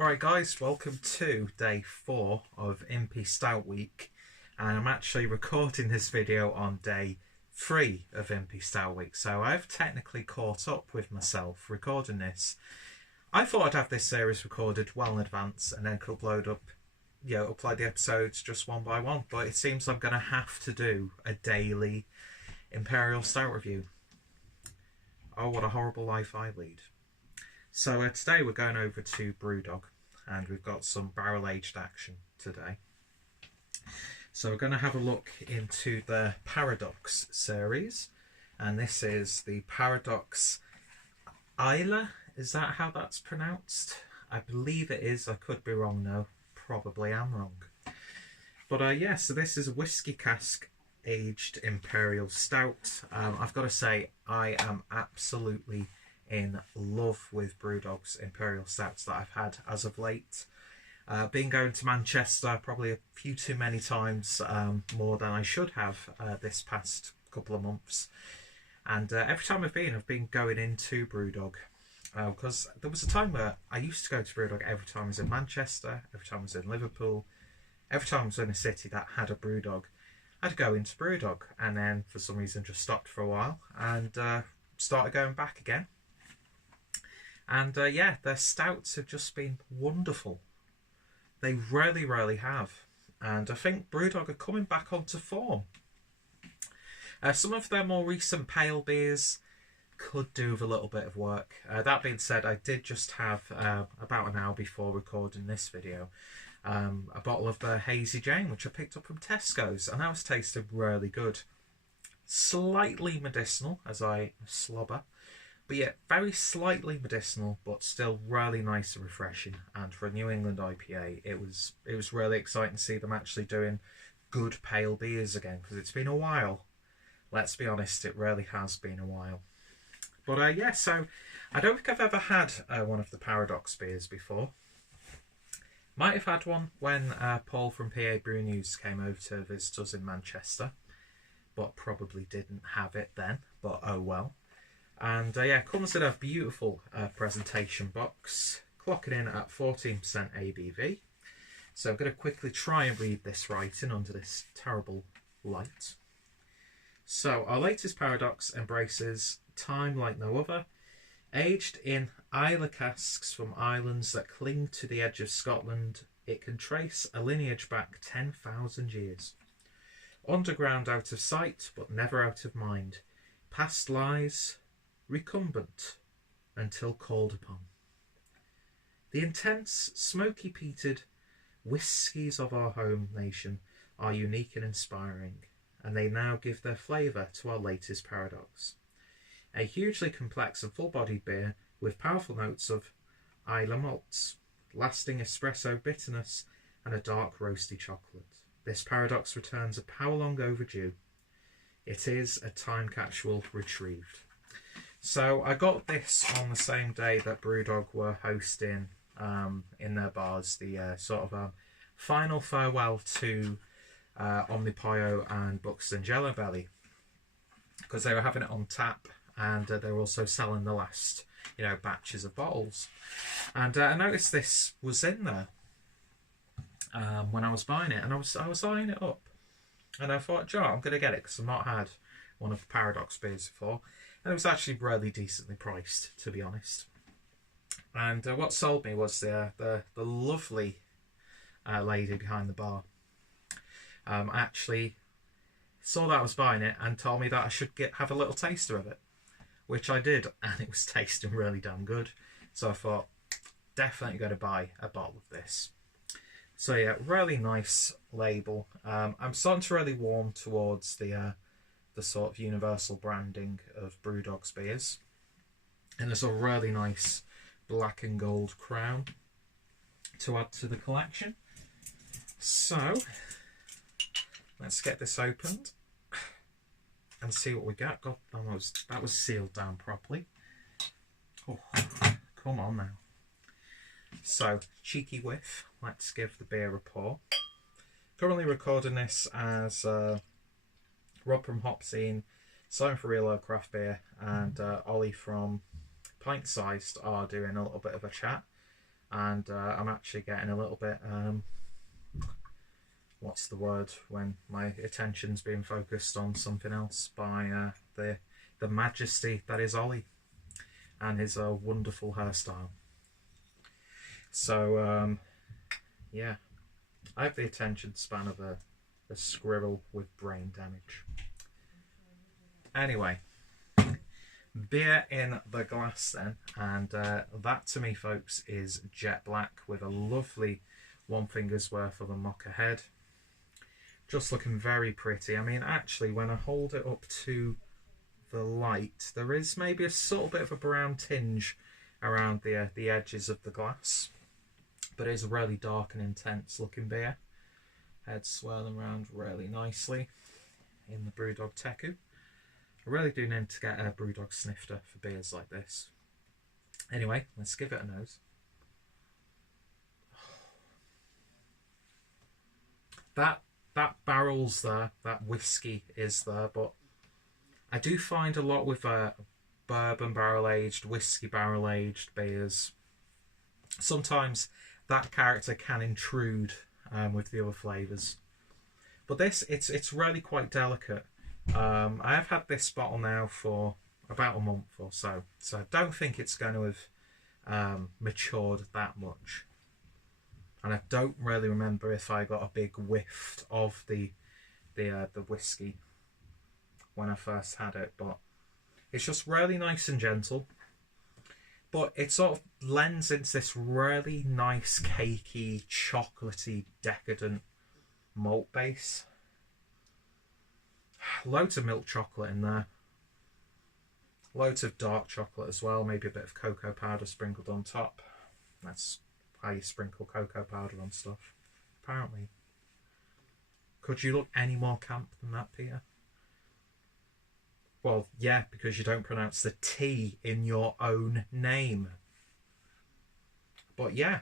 Alright guys, welcome to day 4 of Impy Stout week, and I'm actually recording this video on day 3 of Impy Stout week, so I've technically caught up with myself recording this. I thought I'd have this series recorded well in advance and then could upload the episodes just one by one, but it seems I'm going to have to do a daily Imperial Stout review. Oh, what a horrible life I lead. So today we're going over to BrewDog and we've got some barrel-aged action today. So we're going to have a look into the Paradox series, and this is the Paradox Islay. Is that how that's pronounced? I believe it is. I could be wrong though. Probably am wrong. But yeah, so this is a whiskey cask aged Imperial Stout. I've got to say I am absolutely in love with BrewDog's Imperial Stouts that I've had as of late. Been going to Manchester probably a few too many times, more than I should have this past couple of months. And every time I've been going into BrewDog. Because there was a time where I used to go to BrewDog every time I was in Manchester, every time I was in Liverpool, every time I was in a city that had a BrewDog, I'd go into BrewDog, and then for some reason just stopped for a while and started going back again. And yeah, their stouts have just been wonderful. They really have. And I think BrewDog are coming back onto form. Some of their more recent pale beers could do with a little bit of work. That being said, I did just have, about an hour before recording this video, a bottle of the Hazy Jane, which I picked up from Tesco's, and that was tasted really good. Slightly medicinal, as I slobber. But yeah, very slightly medicinal, but still really nice and refreshing. And for a New England IPA, it was really exciting to see them actually doing good pale beers again, because it's been a while. Let's be honest, it really has been a while. But yeah, so I don't think I've ever had one of the Paradox beers before. Might have had one when Paul from PA Brew News came over to visit us in Manchester, but probably didn't have it then, but oh well. And yeah, it comes in a beautiful presentation box, clocking in at 14% ABV. So I'm going to quickly try and read this writing under this terrible light. So our latest Paradox embraces time like no other. Aged in Islay casks from islands that cling to the edge of Scotland, it can trace a lineage back 10,000 years. Underground out of sight, but never out of mind. Past lies recumbent until called upon. The intense, smoky-peated whiskies of our home nation are unique and inspiring, and they now give their flavour to our latest Paradox. A hugely complex and full-bodied beer with powerful notes of Islay malts, lasting espresso bitterness, and a dark roasty chocolate. This Paradox returns a power long overdue. It is a time capsule retrieved. So I got this on the same day that BrewDog were hosting in their bars the sort of final farewell to Omnipollo and Buxton Jello Belly, because they were having it on tap and they were also selling the last batches of bottles. And I noticed this was in there when I was buying it, and I was eyeing it up, and I thought, Joe, I'm going to get it because I've not had one of the Paradox beers before. And it was actually really decently priced, to be honest. And what sold me was the lovely lady behind the bar. Actually saw that I was buying it and told me that I should have a little taster of it, which I did, and it was tasting really damn good. So I thought, definitely going to buy a bottle of this. So yeah, really nice label. I'm starting to really warm towards the sort of universal branding of BrewDog's beers, and there's a really nice black and gold crown to add to the collection. So let's get this opened and see what we got. God, that was sealed down properly. Oh, come on now. So, cheeky whiff. Let's give the beer a pour. Currently recording this as Rob from Hopscene, Simon for Real Old Craft Beer, and Ollie from Pint Sized are doing a little bit of a chat. and I'm actually getting a little bit what's the word when my attention's being focused on something else by the majesty that is Ollie and his wonderful hairstyle. So yeah, I have the attention span of a squirrel with brain damage. Anyway, beer in the glass then, and that to me, folks, is jet black with a lovely 1 finger's worth of a mocha head. Just looking very pretty. I mean, actually, when I hold it up to the light, there is maybe a subtle bit of a brown tinge around the edges of the glass, but it's a really dark and intense looking beer. Head swirling around really nicely in the BrewDog Teku. I really do need to get a BrewDog snifter for beers like this. Anyway, let's give it a nose. That barrel's there, that whiskey is there, but I do find a lot with bourbon barrel-aged, whiskey barrel-aged beers, sometimes that character can intrude with the other flavours. But this, it's really quite delicate. I have had this bottle now for about a month or so, so I don't think it's going to have matured that much. And I don't really remember if I got a big whiff of the whiskey when I first had it, but it's just really nice and gentle. But it sort of lends into this really nice, cakey, chocolatey, decadent malt base. Loads of milk chocolate in there. Loads of dark chocolate as well. Maybe a bit of cocoa powder sprinkled on top. That's how you sprinkle cocoa powder on stuff, apparently. Could you look any more camp than that, Peter? Well, yeah, because you don't pronounce the T in your own name. But yeah,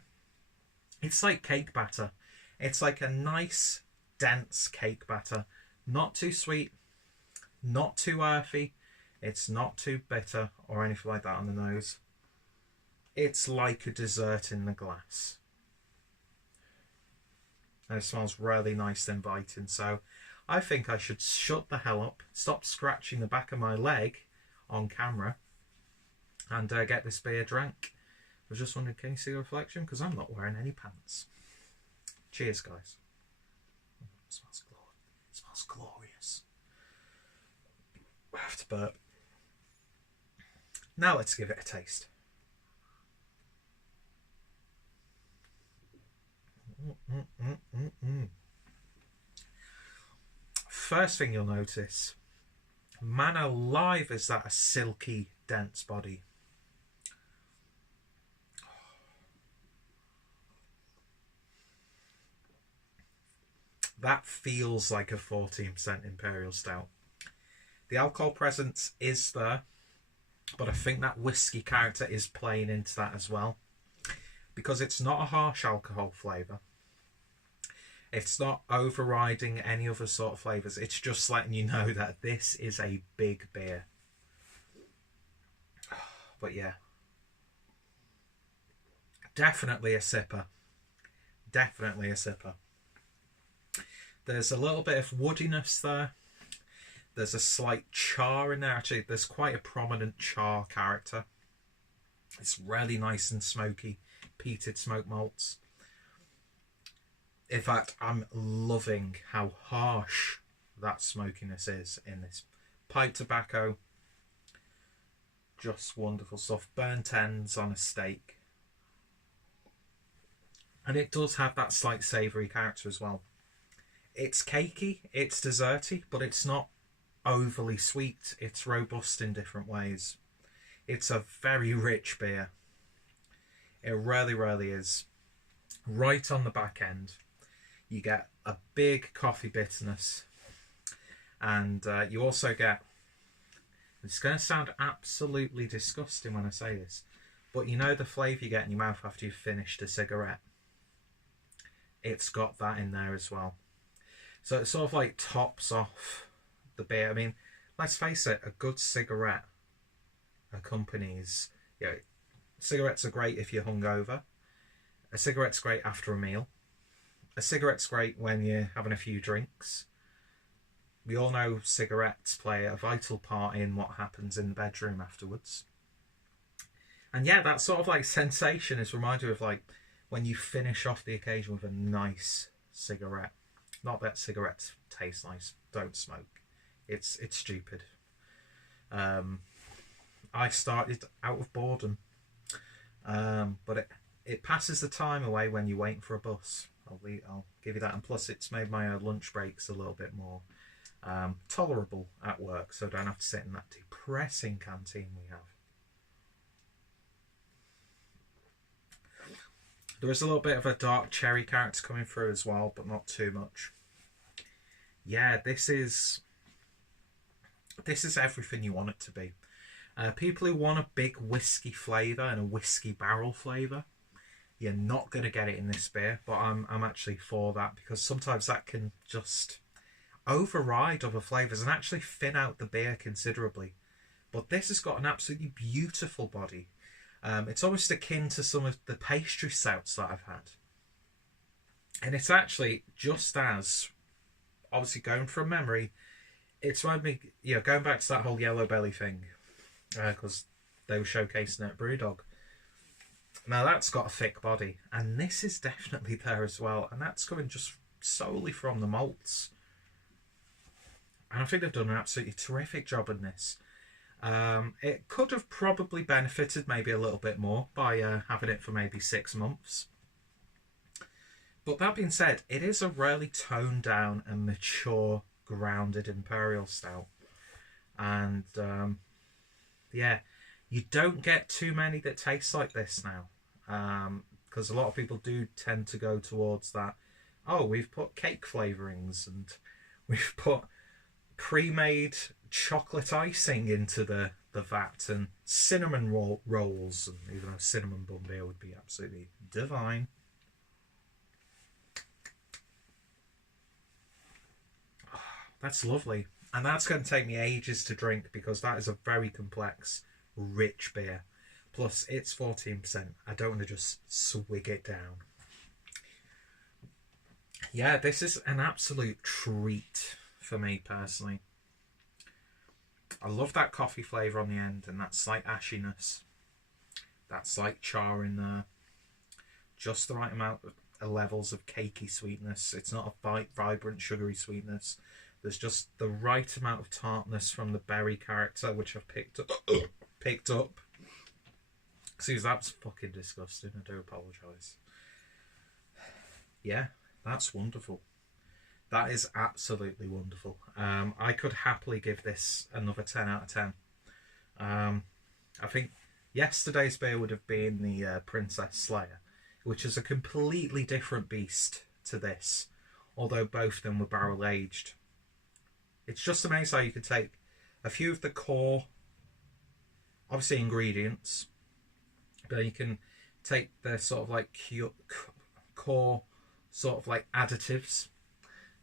it's like cake batter. It's like a nice, dense cake batter. Not too sweet, not too earthy. It's not too bitter or anything like that on the nose. It's like a dessert in the glass. And it smells really nice and inviting. So I think I should shut the hell up, stop scratching the back of my leg on camera, and get this beer drank. I was just wondering, can you see the reflection? Because I'm not wearing any pants. Cheers, guys. It smells glorious. It smells glorious. I have to burp. Now let's give it a taste. First thing you'll notice, man alive, is that a silky, dense body. That feels like a 14% Imperial Stout. The alcohol presence is there, but I think that whiskey character is playing into that as well, because it's not a harsh alcohol flavour. It's not overriding any other sort of flavours. It's just letting you know that this is a big beer. But yeah, definitely a sipper. Definitely a sipper. There's a little bit of woodiness there. There's a slight char in there. Actually, there's quite a prominent char character. It's really nice and smoky, peated smoke malts. In fact, I'm loving how harsh that smokiness is in this. Pipe tobacco, just wonderful stuff. Burnt ends on a steak. And it does have that slight savoury character as well. It's cakey, it's desserty, but it's not overly sweet. It's robust in different ways. It's a very rich beer. It really, really is. Right on the back end, you get a big coffee bitterness, and you also get, it's going to sound absolutely disgusting when I say this, but you know the flavour you get in your mouth after you've finished a cigarette? It's got that in there as well. So it sort of like tops off the beer. I mean, let's face it, a good cigarette accompanies, you know, cigarettes are great if you're hungover. A cigarette's great after a meal. A cigarette's great when you're having a few drinks. We all know cigarettes play a vital part in what happens in the bedroom afterwards. And yeah, that sort of like sensation is reminded of like when you finish off the occasion with a nice cigarette. Not that cigarettes taste nice. Don't smoke. It's stupid. I started out of boredom. But it passes the time away when you're waiting for a bus. I'll give you that. And plus it's made my lunch breaks a little bit more tolerable at work, so I don't have to sit in that depressing canteen we have. There is a little bit of a dark cherry character coming through as well, but not too much. Yeah, this is everything you want it to be. People who want a big whiskey flavour and a whiskey barrel flavour, you're not going to get it in this beer, but I'm actually for that, because sometimes that can just override other flavours and actually thin out the beer considerably. But this has got an absolutely beautiful body. It's almost akin to some of the pastry stouts that I've had. And it's actually just as, obviously going from memory, it's reminded me, you know, going back to that whole yellow belly thing, because they were showcasing it at BrewDog. Now that's got a thick body, and this is definitely there as well, and that's coming just solely from the malts. And I think they've done an absolutely terrific job in this. It could have probably benefited maybe a little bit more by having it for maybe 6 months. But that being said, it is a really toned down and mature, grounded Imperial Stout. And yeah, you don't get too many that taste like this now. Because a lot of people do tend to go towards that, oh, we've put cake flavourings and we've put pre-made chocolate icing into the vat and cinnamon rolls, and even a cinnamon bun beer would be absolutely divine. Oh, that's lovely, and that's going to take me ages to drink because that is a very complex, rich beer. Plus it's 14%. I don't want to just swig it down. Yeah, this is an absolute treat for me personally. I love that coffee flavour on the end and that slight ashiness. That slight char in there. Just the right amount of levels of cakey sweetness. It's not a vibrant sugary sweetness. There's just the right amount of tartness from the berry character, which I've picked up. Excuse, that's fucking disgusting. I do apologise. Yeah, that's wonderful. That is absolutely wonderful. I could happily give this another 10 out of 10. I think yesterday's beer would have been the Princess Slayer, which is a completely different beast to this, although both of them were barrel aged. It's just amazing how you could take a few of the core, obviously, ingredients, but you can take the sort of like core sort of like additives,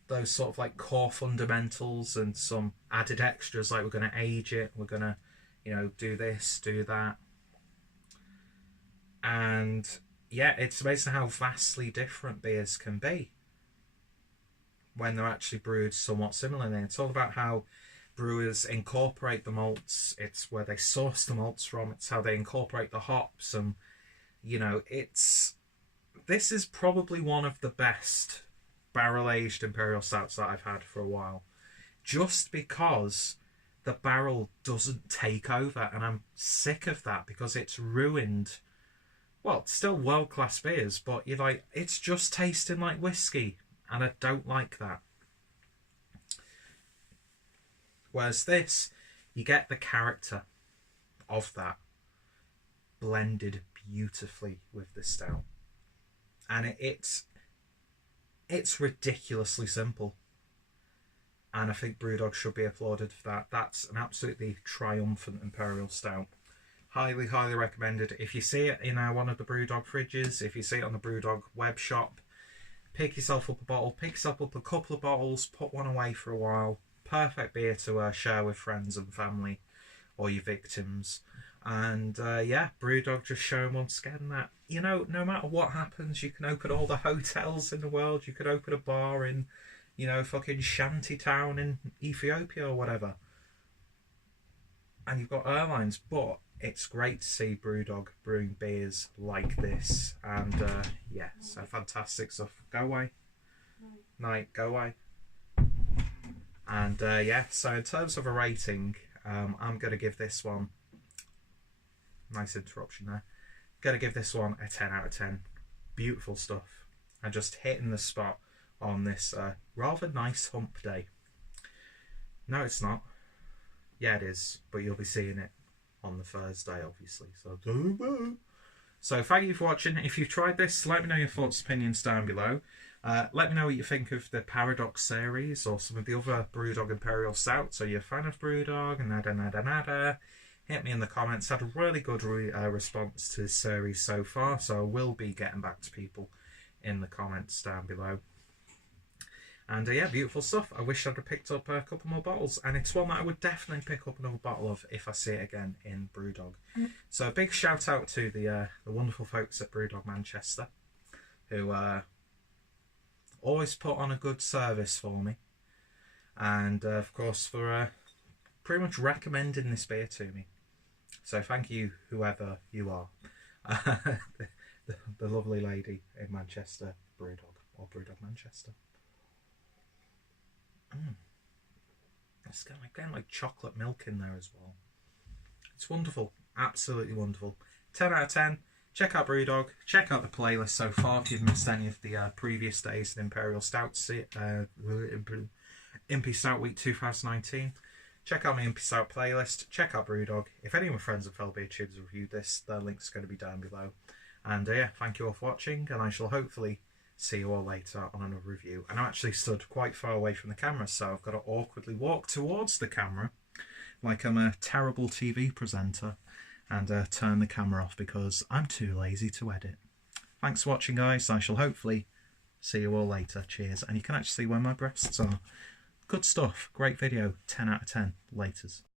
those sort of like core fundamentals, and some added extras like we're going to age it, we're going to, you know, do this, do that. And yeah, it's amazing how vastly different beers can be when they're actually brewed somewhat similarly. It's all about how brewers incorporate the malts, it's where they source the malts from, it's how they incorporate the hops, and you know, this is probably one of the best barrel-aged Imperial Stouts that I've had for a while, just because the barrel doesn't take over, and I'm sick of that because it's ruined. Well, it's still world-class beers, but you're like, it's just tasting like whiskey, and I don't like that. Whereas this, you get the character of that blended beautifully with the stout, and it's ridiculously simple, and I think BrewDog should be applauded for that. That's an absolutely triumphant Imperial Stout. Highly, highly recommended. If you see it in one of the BrewDog fridges, if you see it on the BrewDog web shop, pick yourself up a bottle, pick yourself up a couple of bottles, put one away for a while. Perfect beer to share with friends and family or your victims. And yeah, BrewDog just showing once again that you know, no matter what happens, you can open all the hotels in the world. You could open a bar in, you know, fucking Shantytown in Ethiopia or whatever. And you've got airlines, but it's great to see BrewDog brewing beers like this. And yeah, so fantastic stuff. Go away. Night, go away. And yeah, so in terms of a rating, I'm going to give this one, nice interruption there, going to give this one a 10 out of 10. Beautiful stuff. And just hitting the spot on this rather nice hump day. No, it's not. Yeah, it is, but you'll be seeing it on the Thursday, obviously. So thank you for watching. If you've tried this, let me know your thoughts and opinions down below. Let me know what you think of the Paradox series or some of the other BrewDog Imperial Stouts. Are you a fan of BrewDog? Nada. Hit me in the comments. Had a really good response to this series so far, so I will be getting back to people in the comments down below. And yeah, beautiful stuff. I wish I'd have picked up a couple more bottles, and it's one that I would definitely pick up another bottle of if I see it again in BrewDog. So a big shout out to the wonderful folks at BrewDog Manchester, who always put on a good service for me, and of course for pretty much recommending this beer to me. So thank you, whoever you are, the lovely lady in Manchester, BrewDog or BrewDog Manchester. It's getting like chocolate milk in there as well. It's wonderful, absolutely wonderful. 10 out of 10. Check out BrewDog. Check out the playlist so far if you've missed any of the previous days in Imperial Stout, Impy Stout Week 2019. Check out my Impy Stout playlist. Check out BrewDog. If any of my friends and fellow beer tubers have reviewed this, their link's going to be down below. And yeah, thank you all for watching, and I shall hopefully see you all later on another review. And I'm actually stood quite far away from the camera, so I've got to awkwardly walk towards the camera like I'm a terrible TV presenter and turn the camera off because I'm too lazy to edit. Thanks for watching, guys. I shall hopefully see you all later. Cheers. And you can actually see where my breasts are. Good stuff. Great video. 10 out of 10. Laters.